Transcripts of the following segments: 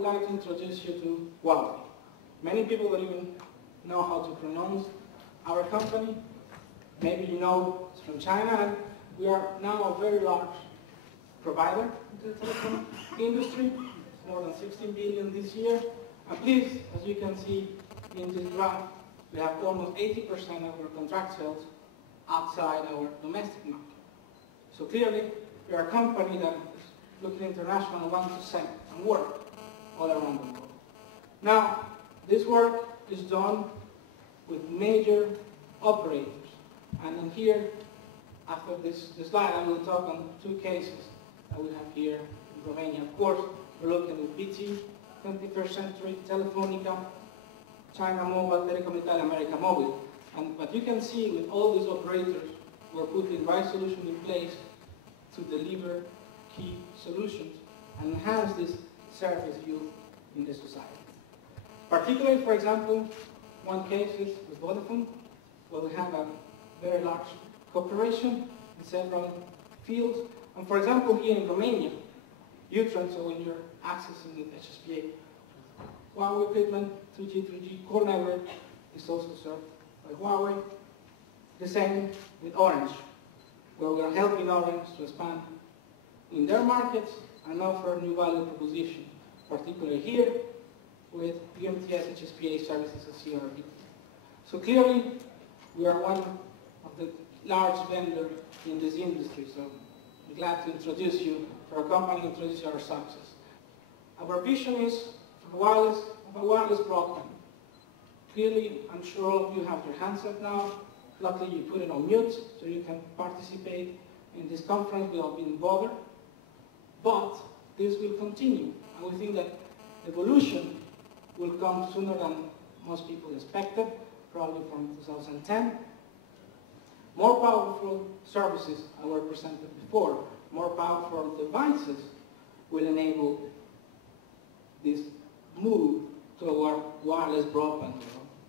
would like to introduce you to Huawei. Many people don't even know how to pronounce our company. Maybe you know it's from China, and we are now a very large provider in the telecom industry, more than 16 billion this year. And please, as you can see in this graph, we have almost 80% of our contract sales outside our domestic market. So clearly, we are a company that is looking international and wants to sell and work all around the world. Now, this work is done with major operators. And in here, after this slide, I will talk on two cases that we have here in Romania. Of course, we're looking at BT, 21st Century, Telefonica, China Mobile, Telecom Italia, America Mobile. But you can see with all these operators, we're putting right solution in place to deliver key solutions and enhance this service view in the society. Particularly, for example, one case is with Vodafone, where we have a very large cooperation in several fields. And for example, here in Romania, Utrecht, so when you're accessing the HSPA, Huawei equipment, 2G, 3G, core network is also served by Huawei. The same with Orange, where we are helping Orange to expand in their markets and offer new value proposition, particularly here with UMTS HSPA services as CRB. So clearly, we are one of the large vendors in this industry, so I'm glad to introduce you to our company, introduce our success. Our vision is of a wireless broadband. Clearly, I'm sure all of you have your handset now. Luckily, you put it on mute, so you can participate in this conference without being bothered. But this will continue, and we think that evolution will come sooner than most people expected, probably from 2010. More powerful services I were presented before, more powerful devices will enable this move toward wireless broadband,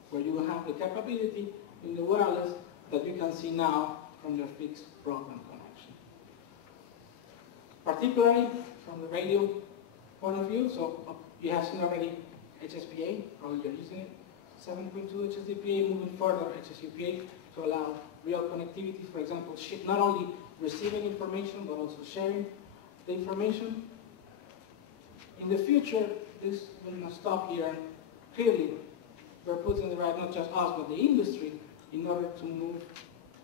where you will have the capability in the wireless that you can see now from your fixed broadband connection. Particularly from the radio point of view, so you have seen already HSPA, probably you're using it, 7.2 HSDPA, moving further HSUPA to allow real connectivity, for example, not only receiving information, but also sharing the information. In the future, this will not stop here. Clearly, we're putting the right, not just us, but the industry, in order to move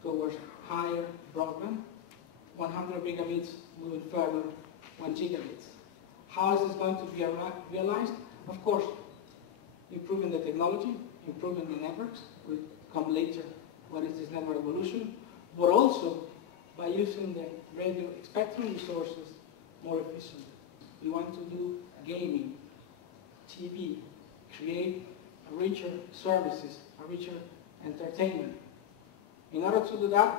towards higher broadband, 100 megabits, moving further, 1 gigabits. How is this going to be realized? Of course, improving the technology, improving the networks, will come later, what is this network evolution, but also by using the radio spectrum resources more efficiently. We want to do gaming, TV, create a richer services, a richer entertainment. In order to do that,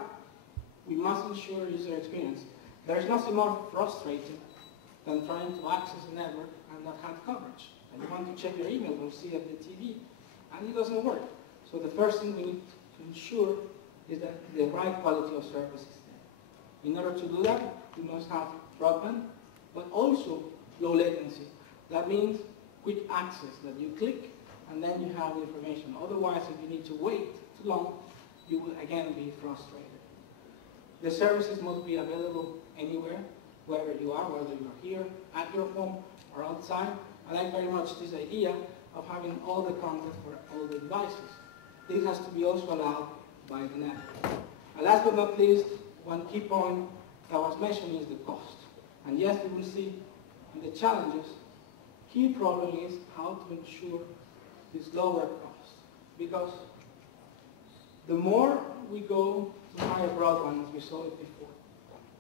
we must ensure user experience. There is nothing more frustrating than trying to access a network and not have coverage. And you want to check your email or see at the TV, and it doesn't work. So the first thing we need to ensure is that the right quality of service is there. In order to do that, we must have broadband, but also low latency. That means quick access, that you click and then you have the information. Otherwise, if you need to wait too long, you will again be frustrated. The services must be available anywhere, wherever you are, whether you are here, at your home, or outside. I like very much this idea of having all the content for all the devices. This has to be also allowed by the network. And last but not least, one key point that was mentioned is the cost. And yes, we will see in the challenges, key problem is how to ensure this lower cost. Because the more we go to higher broadband, as we saw it before,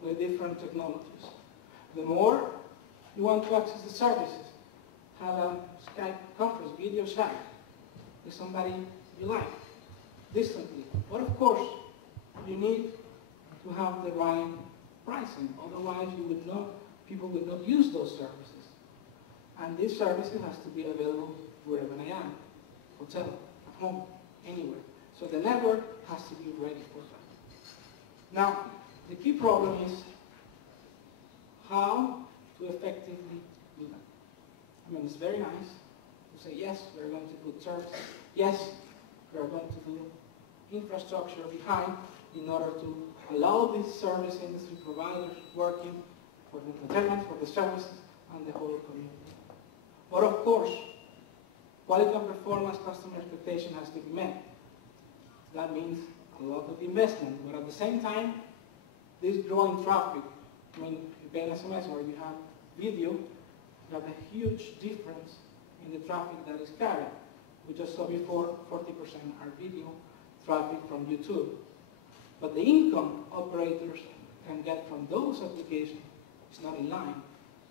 with different technologies, the more you want to access the services. Have a Skype conference, video chat with somebody you like, distantly. But of course, you need to have the right pricing. Otherwise, people would not use those services. And these services has to be available wherever I am, hotel, at home, anywhere. So the network has to be ready for that. Now, the key problem is how to effectively do that. I mean, it's very nice to say, yes, we're going to put services. Yes, we're going to do infrastructure behind in order to allow these service industry providers working for the entertainment, for the services, and the whole community. But of course, quality and performance customer expectation has to be met. That means a lot of investment, but at the same time, this growing traffic, I mean, you pay an SMS or you have video, you have a huge difference in the traffic that is carried. We just saw before 40% are video traffic from YouTube. But the income operators can get from those applications is not in line.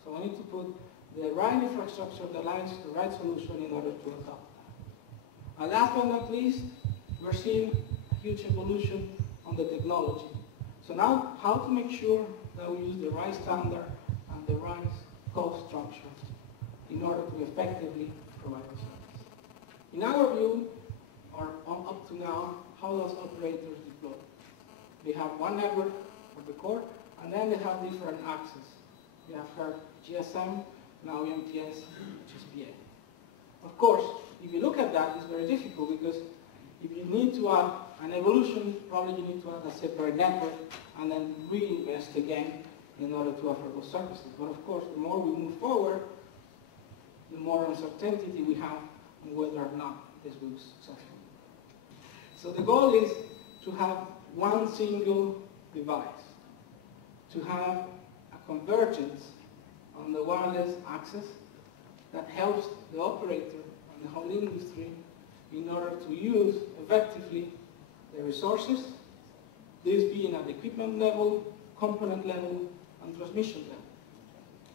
So we need to put the right infrastructure, the right solution in order to adopt that. And last but not least, we're seeing a huge evolution on the technology. So now, how to make sure that we use the right standard and the right cost structure in order to effectively provide the service. In our view, or up to now, how does operators deploy? They have one network for the core, and then they have different access. We have heard GSM, now MTS, HSPA. Of course, if you look at that, it's very difficult because if you need to add an evolution, probably you need to add a separate network and then reinvest again in order to offer those services. But of course, the more we move forward, the more uncertainty we have on whether or not this will be successful. So the goal is to have one single device, to have a convergence on the wireless access that helps the operator and the whole industry in order to use effectively the resources, this being at the equipment level, component level, and transmission level.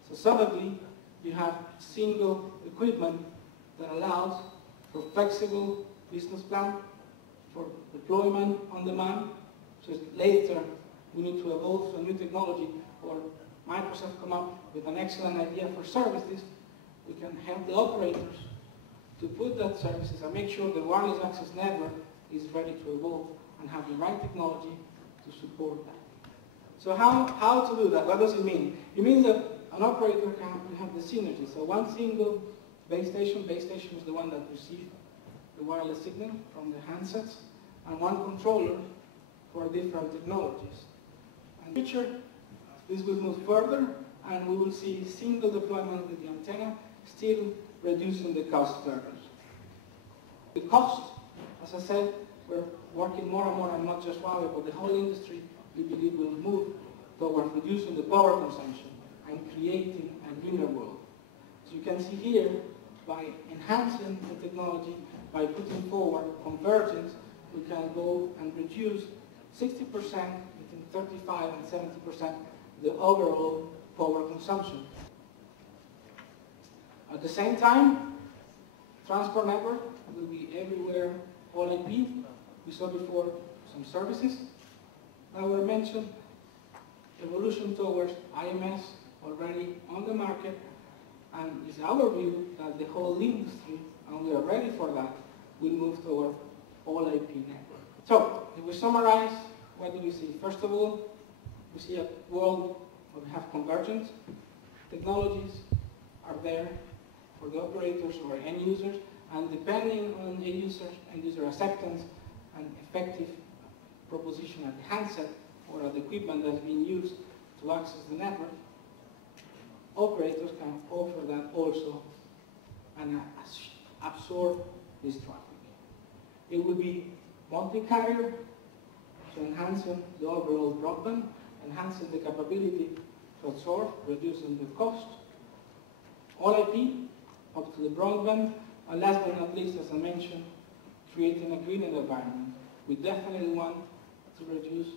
So suddenly, you have single equipment that allows for flexible business plan, for deployment on demand. So later, we need to evolve to a new technology, or Microsoft come up with an excellent idea for services. We can help the operators to put that services and make sure the wireless access network is ready to evolve and have the right technology to support that. So how to do that? What does it mean? It means that an operator can have the synergy. So one single base station is the one that receives the wireless signal from the handsets, and one controller for different technologies. And in the future, this will move further, and we will see single deployment with the antenna, still reducing the cost further. The cost, as I said, we're working more and more, and not just Huawei, but the whole industry, we believe, will move towards reducing the power consumption and creating a greener world. So you can see here, by enhancing the technology, by putting forward convergence, we can go and reduce 60%, between 35 and 70%, the overall power consumption. At the same time, transport network will be everywhere, all IP. We saw before some services that were mentioned. Evolution towards IMS already on the market, and it's our view that the whole industry, and we are ready for that, will move toward all IP network. So, if we summarize, what do we see? First of all, we see a world where we have convergence. Technologies are there for the operators or end users, and depending on the end user acceptance and effective proposition at the handset or at the equipment that's being used to access the network, operators can offer that also and absorb this traffic. It will be multi-carrier, so enhancing the overall broadband, enhancing the capability to absorb, reducing the cost. All IP, up to the broadband, and last but not least, as I mentioned, creating a greener environment. We definitely want to reduce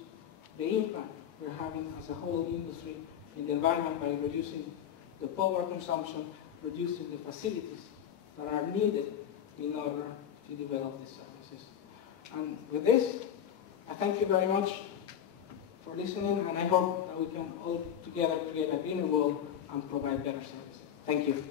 the impact we're having as a whole industry in the environment by reducing the power consumption, reducing the facilities that are needed in order to develop these services. And with this, I thank you very much for listening, and I hope that we can all together create a greener world and provide better services. Thank you.